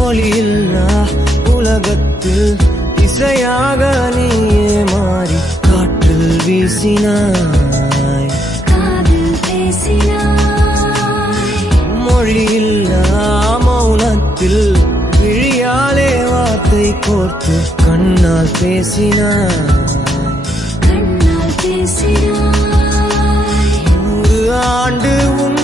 ஒளியில்லா உலகத்தில் இசையாக நீயே மாறி காற்றில் வீசினாய், காதில் பேசினாய். மொழியில்லா மௌனத்தில் விழியாலே வார்த்தை கோர்த்து கண்ணால் பேசினாய், கண்ணால் பேசினாய். 100 ஆண்டு உன்